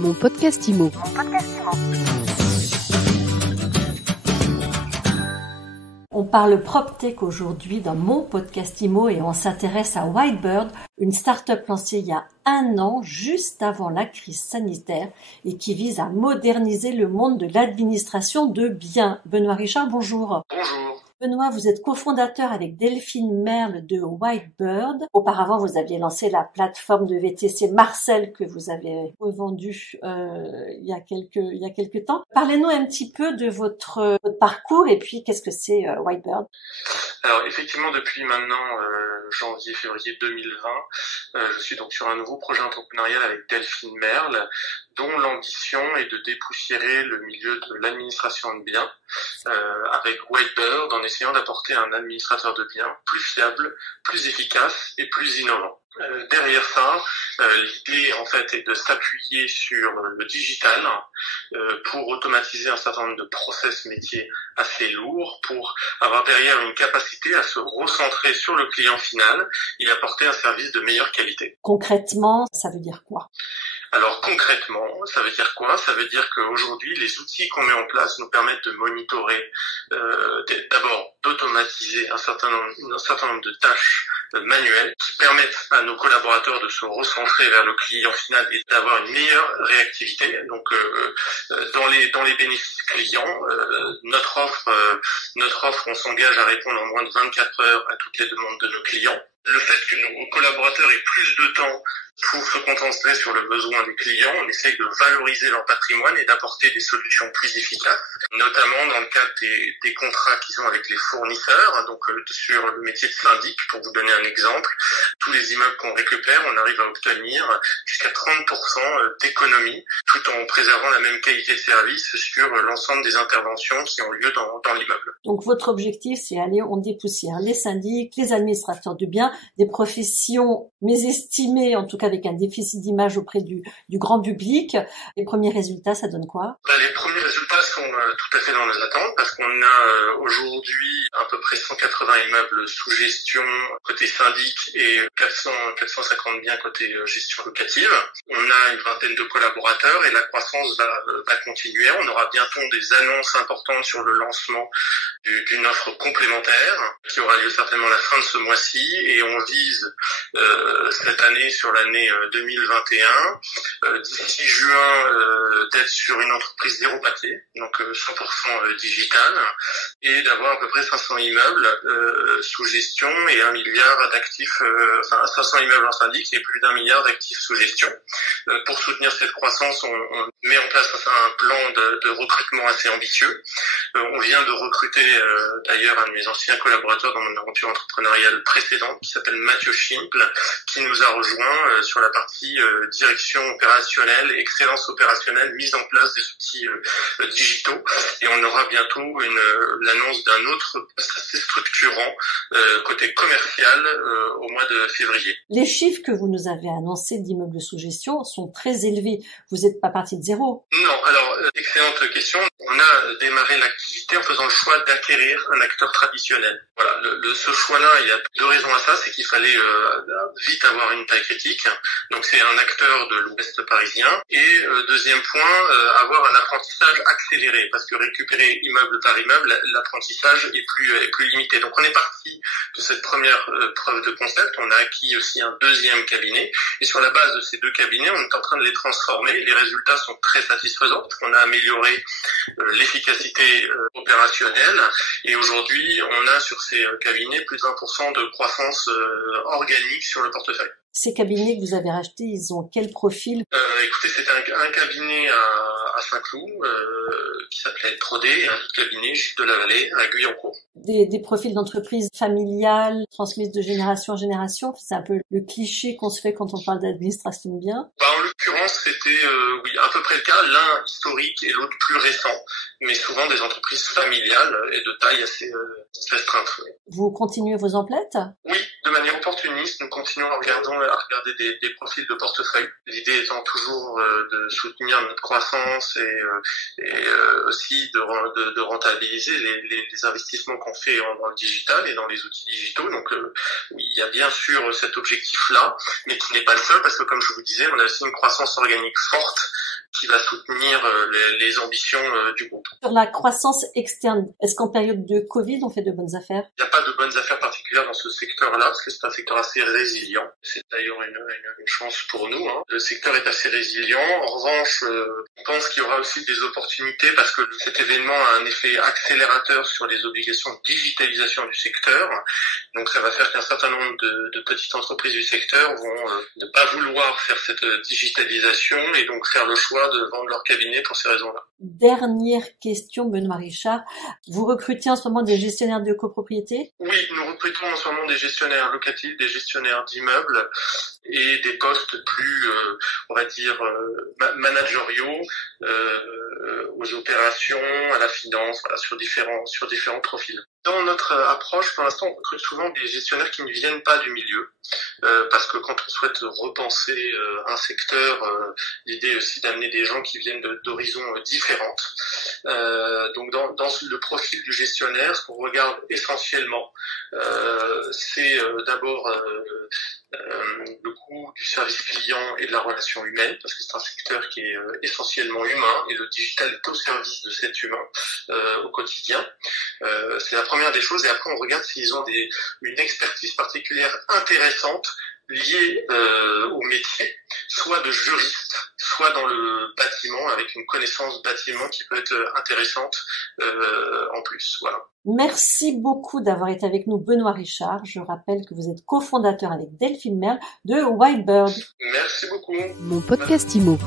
Mon podcast IMO. On parle PropTech aujourd'hui dans mon podcast IMO et on s'intéresse à Whitebird, une start-up lancée il y a 1 an, juste avant la crise sanitaire et qui vise à moderniser le monde de l'administration de biens. Benoît Richard, bonjour. Bonjour. Benoît, vous êtes cofondateur avec Delphine Merle de Whitebird. Auparavant, vous aviez lancé la plateforme de VTC Marcel que vous avez revendue il y a quelques temps. Parlez-nous un petit peu de votre parcours et puis qu'est-ce que c'est Whitebird? Alors effectivement, depuis maintenant janvier-février 2020, je suis donc sur un nouveau projet entrepreneurial avec Delphine Merle, dont l'ambition est de dépoussiérer le milieu de l'administration de biens avec Whitebird en essayant d'apporter un administrateur de biens plus fiable, plus efficace et plus innovant. Derrière ça, l'idée en fait est de s'appuyer sur le digital pour automatiser un certain nombre de process métiers assez lourds, pour avoir derrière une capacité à se recentrer sur le client final et apporter un service de meilleure qualité. Concrètement, ça veut dire quoi ? Alors concrètement, ça veut dire quoi ? Ça veut dire qu'aujourd'hui, les outils qu'on met en place nous permettent de monitorer, d'abord d'automatiser un certain nombre de tâches manuelles qui permettent à nos collaborateurs de se recentrer vers le client final et d'avoir une meilleure réactivité. Donc dans les bénéfices clients, notre offre, on s'engage à répondre en moins de 24 heures à toutes les demandes de nos clients. Le fait que nos collaborateurs aient plus de temps pour se concentrer sur le besoin des clients, on essaye de valoriser leur patrimoine et d'apporter des solutions plus efficaces, notamment dans le cadre des contrats qu'ils ont avec les fournisseurs, donc sur le métier de syndic, pour vous donner un exemple. Tous les immeubles qu'on récupère, on arrive à obtenir jusqu'à 30% d'économie, tout en préservant la même qualité de service sur l'ensemble des interventions qui ont lieu dans l'immeuble. Donc votre objectif, c'est on dépoussière les syndics, les administrateurs de biens, des professions mésestimées, en tout cas avec un déficit d'image auprès du grand public. Les premiers résultats, ça donne quoi ? Les premiers résultats sont tout à fait dans nos attentes parce qu'on a aujourd'hui à peu près 180 immeubles sous gestion côté syndic et 450 biens côté gestion locative. On a une vingtaine de collaborateurs et la croissance va continuer. On aura bientôt des annonces importantes sur le lancement d'une offre complémentaire qui aura lieu certainement la fin de ce mois-ci, et on vise cette année, sur l'année 2021, d'ici juin, d'être sur une entreprise zéro papier, donc 100% digital, et d'avoir à peu près 500 immeubles sous gestion et 1 milliard d'actifs, 500 immeubles en syndic et plus d'1 milliard d'actifs sous gestion. Pour soutenir cette croissance, on met en place un plan de recrutement assez ambitieux. On vient de recruter d'ailleurs un de mes anciens collaborateurs dans mon aventure entrepreneuriale précédente, qui s'appelle Mathieu Schimple, qui nous a rejoint sur la partie direction opérationnelle, excellence opérationnelle, mise en place des outils digitaux, et on aura bientôt l'annonce d'un autre poste assez structurant côté commercial au mois de février. Les chiffres que vous nous avez annoncés d'immeubles sous gestion sont très élevés. Vous n'êtes pas parti de zéro. Non, alors excellente question. On a démarré l'activité en faisant le choix d'acquérir un acteur traditionnel. Voilà, ce choix-là, il y a 2 raisons à ça, c'est qu'il fallait vite avoir une taille critique. Donc c'est un acteur de l'Ouest parisien. Et deuxième point, avoir un apprentissage accéléré, parce que récupérer immeuble par immeuble, l'apprentissage est plus limité. Donc on est parti de cette première preuve de concept. On a acquis aussi un deuxième cabinet, et sur la base de ces 2 cabinets, on est en train de les transformer. Les résultats sont très satisfaisants parce qu'on a amélioré l'efficacité opérationnelle, et aujourd'hui on a sur ces cabinets plus de 20% de croissance organique sur le portefeuille. Ces cabinets que vous avez rachetés, ils ont quel profil ? Écoutez, c'était un cabinet à Saint-Cloud qui s'appelait Prodé, et un autre cabinet, Gilles de la Vallée, à Guyancourt. Des profils d'entreprise familiales, transmises de génération en génération. C'est un peu le cliché qu'on se fait quand on parle d'administration de biens. En l'occurrence, c'était oui, à peu près le cas, l'un historique et l'autre plus récent, mais souvent des entreprises familiales et de taille assez restreinte. Oui. Vous continuez vos emplettes ? Oui, de manière opportuniste, nous continuons à regarder des profils de portefeuille. L'idée étant toujours de soutenir notre croissance et aussi de rentabiliser les investissements qu'on fait dans le digital et dans les outils digitaux. Donc oui, il y a bien sûr cet objectif-là, mais qui n'est pas le seul, parce que comme je vous disais, on a aussi une croissance organique forte qui va soutenir les ambitions du groupe. Sur la croissance externe, est-ce qu'en période de Covid, on fait de bonnes affaires? Il n'y a pas de bonnes affaires particulières dans ce secteur-là, parce que c'est un secteur assez résilient. C'est d'ailleurs une chance pour nous. Le secteur est assez résilient. En revanche, on pense qu'il y aura aussi des opportunités parce que cet événement a un effet accélérateur sur les obligations de digitalisation du secteur. Donc ça va faire qu'un certain nombre de petites entreprises du secteur vont ne pas vouloir faire cette digitalisation et donc faire le choix de vendre leur cabinet pour ces raisons-là. Dernière question, Benoît Richard. Vous recrutez en ce moment des gestionnaires de copropriété? Oui, nous recrutons en ce moment des gestionnaires locatifs, des gestionnaires d'immeubles et des postes plus, on va dire, managériaux, aux opérations, à la finance, voilà, sur différents profils. Dans notre approche, pour l'instant, on recrute souvent des gestionnaires qui ne viennent pas du milieu, parce que quand on souhaite repenser un secteur, l'idée est aussi d'amener des gens qui viennent d'horizons différentes. Donc dans le profil du gestionnaire, ce qu'on regarde essentiellement, c'est d'abord le coût du service client et de la relation humaine, parce que c'est un secteur qui est essentiellement humain et le digital est au service de cet humain au quotidien. C'est la première des choses, et après on regarde s'ils ont une expertise particulière intéressante liée au métier, soit de juriste, soit dans le bâtiment, avec une connaissance bâtiment qui peut être intéressante en plus. Voilà. Merci beaucoup d'avoir été avec nous, Benoît Richard. Je rappelle que vous êêtes cofondateur avec Delphine Merle de Whitebird. Merci beaucoup. Mon podcast IMO.